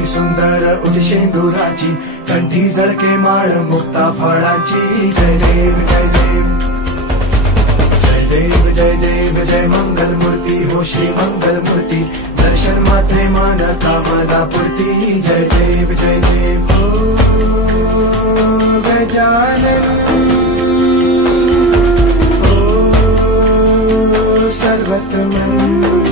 ही सुंदर उदिशेंदुराची, कंठी झळके माळ मुक्ता फळाची. जय देव जय देव जय देव जय देव जय मंगल मूर्ती हो श्री मंगल मूर्ती. दर्शन मात्रे मान कामना पूर्ती. जय देव जय देव ओ गजानन ओ सर्वतमन.